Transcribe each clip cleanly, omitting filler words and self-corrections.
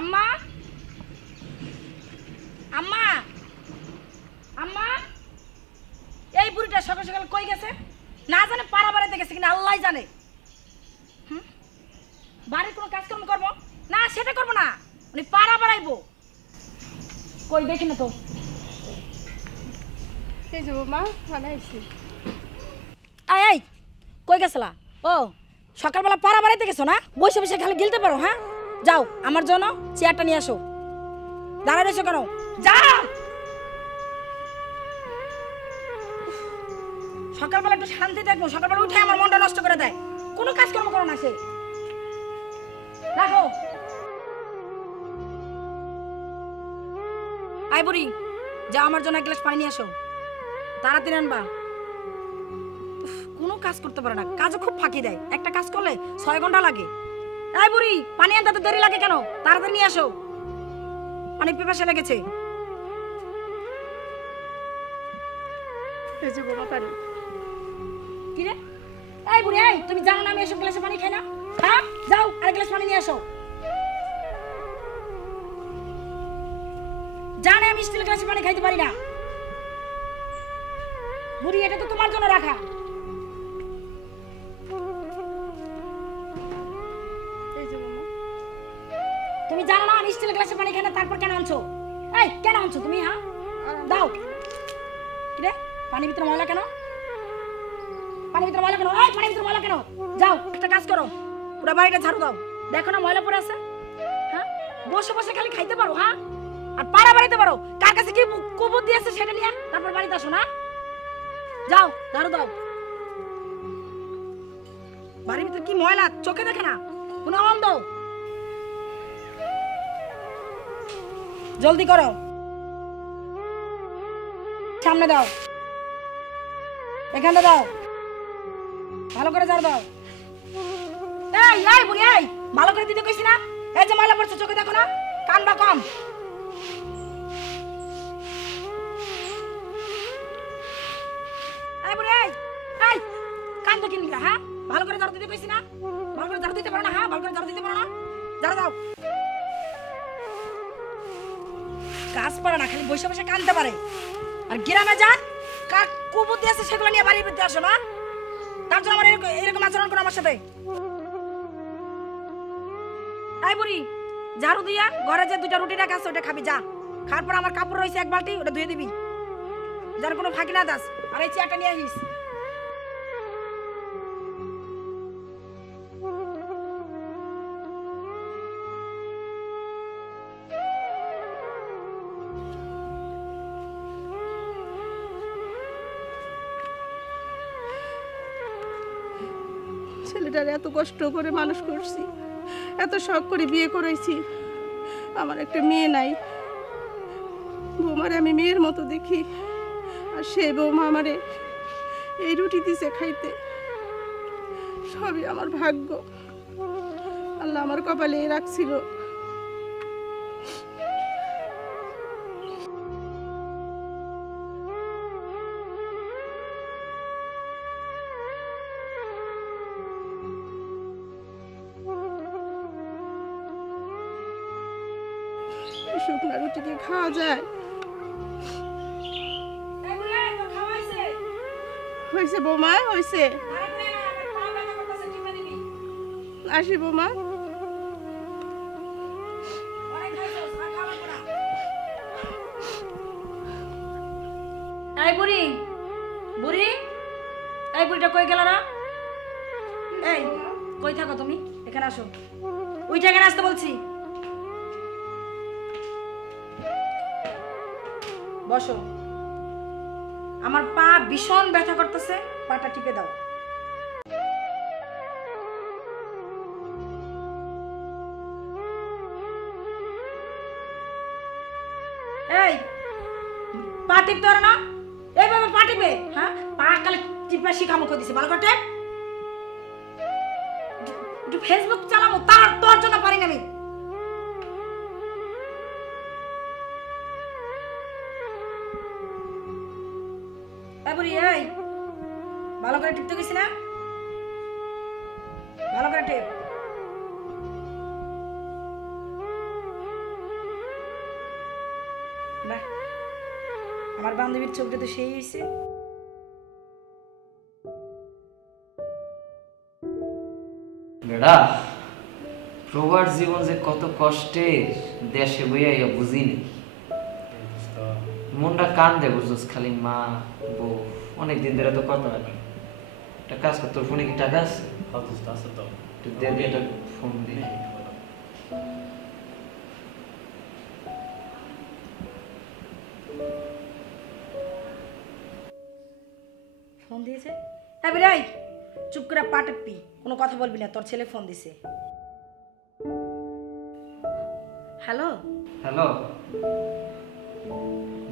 আম্মা আম্মা আম্মা এই বুড়িটা সকাল সকাল কই গেছে? না জানে পাড়া বাড়াইতে গেছে কিনা আল্লাহ জানে। বাড়ির কোনো কাজকর্ম করবো না, সেটা করবো না, উনি পাড়া বাড়াইবো। কই দেখি না তো। এই যে মা বানাইছি। এই কই গেছলা? ও সকালবেলা পাড়া বাড়াইতে গেছো না? বসে বসে খালি গিলতে পারো। হ্যাঁ যাও, আমার জন্য চেয়ারটা নিয়ে আসো। দাঁড়ায় রয়েছো কেন? যাও। সকালবেলা একটু শান্তি থাকবো, সকালবেলা উঠে আমার মনটা নষ্ট করে দেয়। কোনো কাজকর্ম করো না সে। রাখো। আই বুড়ি, যা আমার জন্য এক গ্লাস পানি নিয়ে আসো, তাড়াতাড়ি আনবা। কোনো কাজ করতে পারে না, কাজও খুব ফাঁকি দেয়। একটা কাজ করলে 6 ঘন্টা লাগে। এই বুড়ি, পানি আনতে তো দেরি লাগে কেন? তাড়াতাড়ি নিয়ে আসো, অনেক পিপাসা লেগেছে। এই যে বাবা পানি। কি রে? এই বুড়ি, এই তুমি জানো না আমি এসব গ্লাসে পানি খাই না? হ্যাঁ যাও, আরেক গ্লাস পানি নিয়ে আসো। জানে আমি স্টিল গ্লাসে পানি খাইতে পারি না। বুড়ি, এটা তো তোমার জন্য রাখা। এই যে মামা, তুমি জানো না আমি স্টিল গ্লাসে পানি খাই না, তারপর কেন আনছো? এই কেন আনছো তুমি? হ্যাঁ দাও। কি রে, পানির ভিতরে ময়লা কেন? পানির ভিতরে ময়লা কেন? এই পানির ভিতরে ময়লা কেন? যাও একটা কাজ করো, পুরো বাড়িটা ঝাড়ু দাও। দেখো না ময়লা পড়ে আছে। হ্যাঁ বসে বসে খালি খাইতে পারো, হ্যাঁ আর পাড়া বাড়াইতে পারো। কার কাছে কি কুবুদ্ধি আছে সেটা নিয়ে তারপর বাড়িতে আসো না। যাও ঝাড়ু দাও। বাড়ির ভিতরে কি ময়লা চোখে দেখে না? কোনো অন্ধ? জলদি করো, সামনে দাও, এখানে দাও, ভালো করে ঝাড়ু দাও। এই এই বুড়ি, এই ভালো করে দিতে কইছি না? এই যে ময়লা পড়ছে চোখে দেখো না? কান বা কম? এই বুড়ি, এই এই কান তো কিনবি? হ্যাঁ ভালো করে ঝাড়ু দিতে কইছি না? ভালো করে ঝাড়ু দিতে পারো না? হ্যাঁ ভালো করে ঝাড়ু দিতে পারো না? ঝাড়ু দাও। কাজ পারে না, খালি বসে বসে কানতে পারে। আর গ্রামে যা কার কুবুদ্ধি আছে সেগুলো নিয়ে বাড়ির ভিতরে আসো না। তার জন্য আমার এরকম আচরণ করো আমার সাথে। এই বুড়ি, ঝাড়ু দিয়া ঘরে যে 2টা রুটি রাখা আছে ওটা খাবি যা। খাওয়ার পর আমার কাপড় রয়েছে 1 বালতি, ওটা ধুয়ে দিবি, যেন কোনো ফাঁকি না দাস। আর এই চেয়ারটা নিয়ে আসিস। ছেলেটার এত কষ্ট করে মানুষ করছি, এত শখ করে বিয়ে করাইছি। আমার একটা মেয়ে নাই। বৌমারে আমি মেয়ের মতো দেখি, আর সে বৌমা আমারে এই রুটি দিছে খাইতে। সবই আমার ভাগ্য, আল্লাহ আমার কপালে রাখছিল। শুকনা রুটি দিয়ে খাওয়া যায়? হয়েছে বৌমা, হয়েছে। আসি বৌমা। এই বুড়ি, বুড়ি, এই বুড়িটা কই গেল না? এই কই থাকো তুমি? এখানে আসো, ওইটা এখানে আসতে বলছি। বসো। আমার পা ভীষণ ব্যথা করতেছে, পাটা টিপে দাও। এই পা টিপতে পারো না? এইভাবে পা টিপে? হ্যাঁ পা কালে টিপা শিখামো করে দিছে। ভালো করে টেপ। ফেসবুক চালাবো তার তোর জন্য পারি না আমি। এই ভালো করে টিপতে গেছি না? ভালো করে টেপ। আমার বান্ধবীর চোখটা তো সেই হয়েছে। বেড়া প্রবাস জীবন যে কত কষ্টের, দেশে বইয়া বুঝিনি। মনটা কান্দে বুঝছস, খালি মা বউ, অনেকদিন ধরে তো কথা হয় না। একটা কাজ কর, তোর ফোনে কি টাকা আছে? তুই দে দে, একটা ফোন দি। ফোন দিয়েছে? হ্যাঁ বিরাই, চুপ করে পা টিপবি, কোনো কথা বলবি না, তোর ছেলে ফোন দিছে। হ্যালো হ্যালো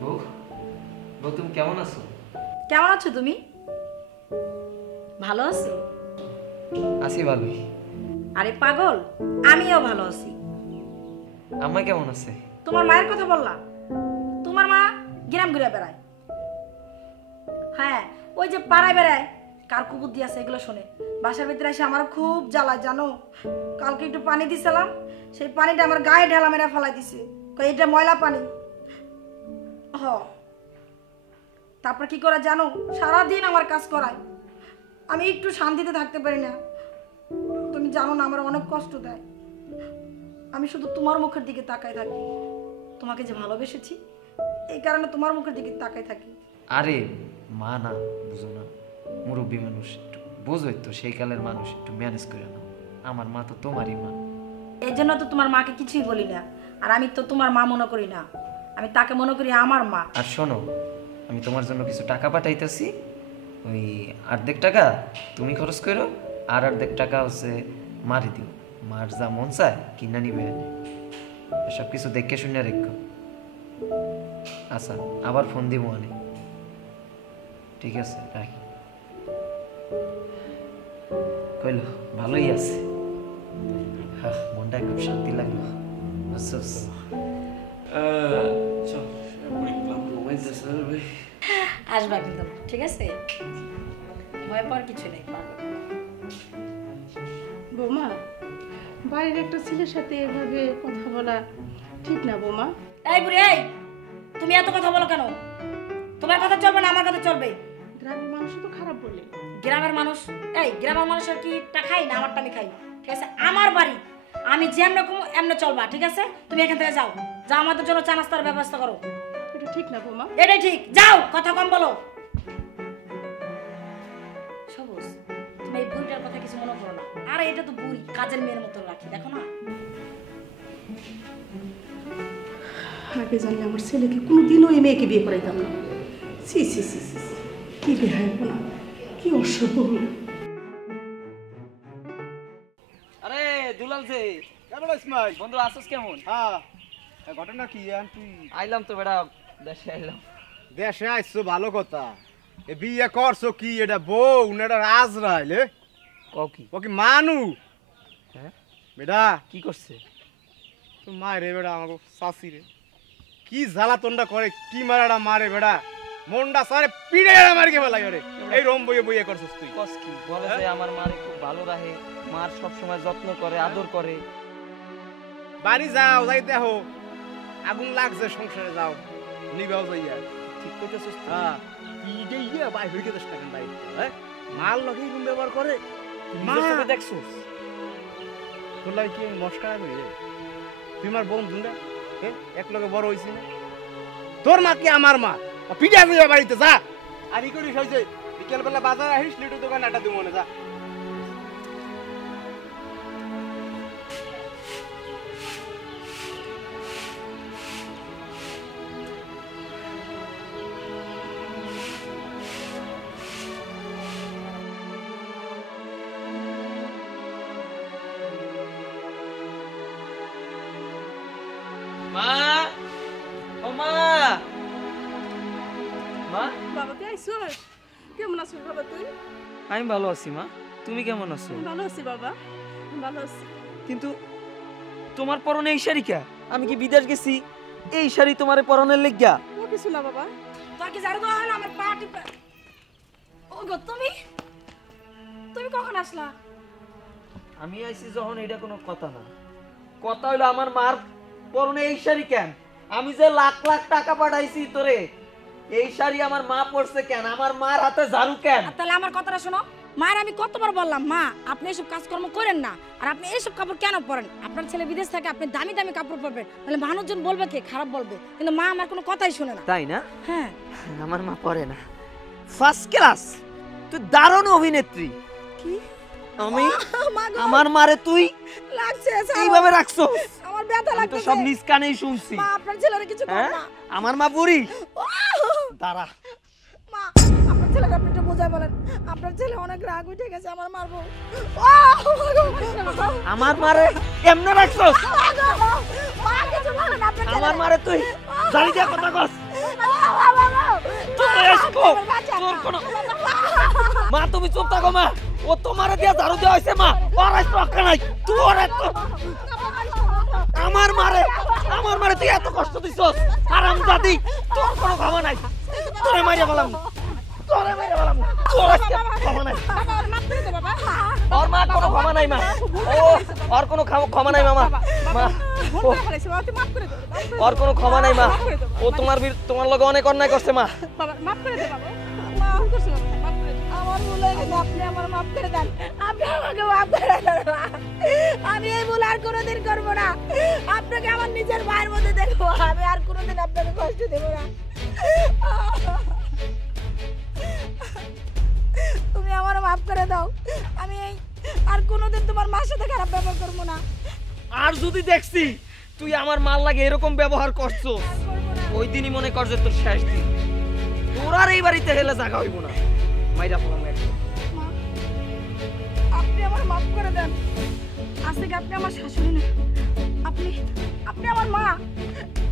বউ, বউ তুমি কেমন আছো? কেমন আছো তুমি? ভালো আছো? আছি ভালোই। আরে পাগল, আমিও ভালো আছি। আম্মা কেমন আছে? তোমার মায়ের কথা বললা? তোমার মা গ্রাম ঘুরে বেড়ায়। হ্যাঁ, ওই যে পাড়ায় বেড়ায়, কার কুকুর দিয়ে আছে এগুলো শোনে। বাসার ভিতরে এসে আমার খুব জ্বালায় জানো। কালকে একটু পানি দিছিলাম, সেই পানিটা আমার গায়ে ঢেলা মেরে ফেলাই দিছে, কই এটা ময়লা পানি। হ, তারপর কি করে জানো, সারাদিন আমার কাজ করায়, আমি একটু শান্তিতে থাকতে পারি না। তুমি জানো না, আমার অনেক কষ্ট দেয়। আমি শুধু তোমার মুখের দিকে তাকায় থাকি। তোমাকে যে ভালোবেসেছি, এই কারণে তোমার মুখের দিকে তাকায় থাকি। আরে মা না, বুঝো না, মুরব্বী মানুষ, একটু বোঝোই তো, সেই কালের মানুষ, একটু ম্যানেজ করে নাও। আমার মা তো তোমারই মা। এই জন্য তো তোমার মাকে কিছুই বলি না। আর আমি তো তোমার মা মনে করি না, আমি তাকে মনে করি আমার মা। আর শোনো, আমি তোমার জন্য কিছু টাকা পাঠাইতেছি। ওই অর্ধেক টাকা তুমি খরচ করো, আর অর্ধেক টাকা হচ্ছে মারি দিও। মার যা মন চায় কিনা নিবে, সব কিছু দেখে শুনে রেখো। আচ্ছা, আবার ফোন দিব অনেক। ঠিক আছে, রাখি। কইল ভালোই আছে। হ্যাঁ, মনটা খুব শান্তি লাগলো, বুঝছস? আসবা কিন্তু, ঠিক আছে? ভয় পাওয়ার কিছু নেই। বৌমা, বাড়ির একটা ছেলের সাথে এভাবে কথা বলা ঠিক না বৌমা। এই বুড়ি, এই তুমি এত কথা বলো কেন? তোমার কথা চলবে না, আমার কথা চলবে। গ্রামের মানুষ তো খারাপ বলে। গ্রামের মানুষ, এই গ্রামের মানুষের কি টা খাই না, আমারটা আমি খাই, ঠিক আছে? আমার বাড়ি, আমি যেমন রকম এমনি চলবা, ঠিক আছে? তুমি এখান থেকে যাও, যাও, আমাদের জন্য চা নাস্তার ব্যবস্থা করো। এটা ঠিক না বৌমা। এটাই ঠিক, যাও, কথা কম বলো। সবুজ, তুমি এই বুড়িটার কথা কিছু মনে করো না। আরে এটা তো বুড়ি, কাজের মেয়ের মতো রাখি, দেখো না। আগে জানলে আমার ছেলেকে কোনোদিনও এই মেয়েকে বিয়ে করাইতাম না। সি সি সি সি, কি বেহায় না, কি অসভ্য হলো। আরে দুলাল যে কেমন আছিস ভাই? বন্ধু, আসছ কেমন? হ্যাঁ, ঘটনা কি? তুই আইলাম তো বেড়া, দেশে আইলাম। দেশে আইসছো, ভালো কথা। এ বিয়ে করছো কি? এটা বউ না এটা রাজরাইল? কও কি? ও কি মানু? হ্যাঁ, বেটা কি করছে? তুই মারে বেটা, আমাকে শাশি রে কি জ্বালাতনটা করে, কি মারাটা মারে বেটা, মনটা সারে পিড়ে মারি কে লাগে রে। এই রম বইয়ে বইয়ে করছিস তুই? কস কি? বলে যে আমার মারে খুব ভালো রাখে, মার সব সময় যত্ন করে, আদর করে। বাড়ি যাও, যাই দেখো আগুন লাগছে সংসারে, যাও নিবাও যাইয়া। ঠিক কইতেছিস তুই? হ্যাঁ, পিড়ে ইয়া বাই হয়ে গেছিস না কেন ভাই? হ্যাঁ, মাল লগেই রুম ব্যবহার করে। মা নিজের চোখে দেখছিস? তোর লাগে কি মস্কারা করি রে? তুই আমার বন্ধু না, এক লগে বড় হইছি না? তোর মা কি আমার মা? পিঠা দিয়ে বাড়িতে যা। আর ই করিস হয়েছে, বিকেলবেলা বাজার আহিস, লিটু দোকান আটা দিব মনে, যা। মা, ও মা, মা। বাবা তুই আইসোস? কেমন আছিস বাবা তুই? আমি ভালো আছি মা, তুমি কেমন আছো? ভালো আছি বাবা, ভালো আছি। কিন্তু তোমার পরনে এই শাড়ি কে? আমি কি বিদেশ গেছি এই শাড়ি তোমারে পরনের লাগিয়া? ও কিছু না বাবা। তোর কি জানো তো হলো আমার পা টিপে। ও গো, তুমি তুমি কখন আসলা? আমি আইছি যখন, এটা কোনো কথা না। কথা হইলো আমার মার পরনে এই শাড়ি কেন? আমি যে লাখ লাখ টাকা পাঠাইছি তোরে, এই শাড়ি আমার মা পরছে কেন? আমার মার হাতে ঝাড়ু কেন? আর তাহলে আমার কথাটা শোনো, মায়ের আমি কতবার বললাম মা আপনি এসব কাজকর্ম করেন না, আর আপনি এইসব কাপড় কেন পরেন? আপনার ছেলে বিদেশ থাকে, আপনি দামি দামি কাপড় পরবেন, তাহলে মানুষজন বলবে কি? খারাপ বলবে। কিন্তু মা আমার কোনো কথাই শুনে না। তাই না? হ্যাঁ আমার মা পরে না। ফার্স্ট ক্লাস, তুই দারুণ অভিনেত্রী। কি আমি মা গো, আমার মারে তুই লাগছে ছাড়ো। এইভাবে রাখছো? আমার ব্যথা আমি তো লাগছে। সব নিজ কানেই শুনছি। মা আপনার ছেলের কিছু কর হ্যাঁ না। আমার মা বুড়ি। দাঁড়া, মা আপনার ছেলেকে আপনি একটু বোঝায় বলেন, আপনার ছেলে অনেক রাগ উঠে গেছে, আমার মারবো। আমার মারে এমনে রাখছো? মা কিছু বলেন আপনার ছেলে। আমার মারে তুই জানি দিয়া কথা কস। তোর কোনো মা, তুমি চুপ থাকো মা। ও তোমারে দিয়া ঝাড়ু দেওয়া হয়েছে মা, ওর আজ রক্ষা নাই। তোর এত আমার মারে তুই এত কষ্ট দিছস হারামজাদি, তোর কোনো ক্ষমা নাই। তোরে মাইরা বললাম, তোরে মাইরা বললাম, তোর আজকে ক্ষমা নাই। ওর মা কোনো ক্ষমা নাই মা, ওর কোনো ক্ষমা নাই মামা। মা ওর কোনো ক্ষমা নাই মা, ও তোমার লগে অনেক অন্যায় করছে মা। আমার ভুল হয়ে গেছে, আপনি আমার মাফ করে দেন, আপনি আমাকে মাফ করে দেন। আমি এই ভুল আর কোনোদিন করবো না, আপনাকে আমার নিজের ভাইয়ের মধ্যে দেখবো, আমি আর কোনোদিন আপনাকে কষ্ট দেবো না। তুমি আমার মাফ করে দাও, আমি এই আর কোনোদিন তোমার মার সাথে খারাপ ব্যবহার করবো না। আর যদি দেখছি তুই আমার মাল লাগে এরকম ব্যবহার করছো, ওই দিনই মনে কর যে তোর শেষ দিন। তোর আর এই বাড়িতে হেলে জায়গা হইব না। মাইরা পড়াম একদম। মা, আপনি আমার মাফ করে দেন, আজ থেকে আপনি আমার শাশুড়ি না, আপনি আপনি আমার মা,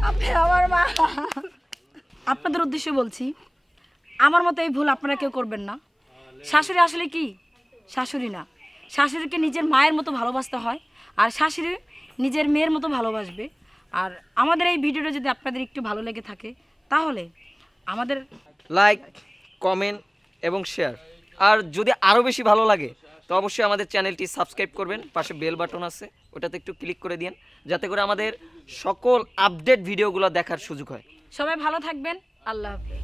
আপনি আমার মা। আপনাদের উদ্দেশ্যে বলছি, আমার মতো এই ভুল আপনারা কেউ করবেন না। শাশুড়ি আসলে কি? শাশুড়ি না, শাশুড়িকে নিজের মায়ের মতো ভালোবাসতে হয়, আর শাশুড়ি নিজের মেয়ের মতো ভালোবাসবে। আর আমাদের এই ভিডিওটা যদি আপনাদের একটু ভালো লেগে থাকে, তাহলে আমাদের লাইক, কমেন্ট এবং শেয়ার। আর যদি আরও বেশি ভালো লাগে তো অবশ্যই আমাদের চ্যানেলটি সাবস্ক্রাইব করবেন। পাশে বেল বাটন আছে, ওটাতে একটু ক্লিক করে দিন, যাতে করে আমাদের সকল আপডেট ভিডিওগুলো দেখার সুযোগ হয়। সবাই ভালো থাকবেন। আল্লাহ হাফেজ।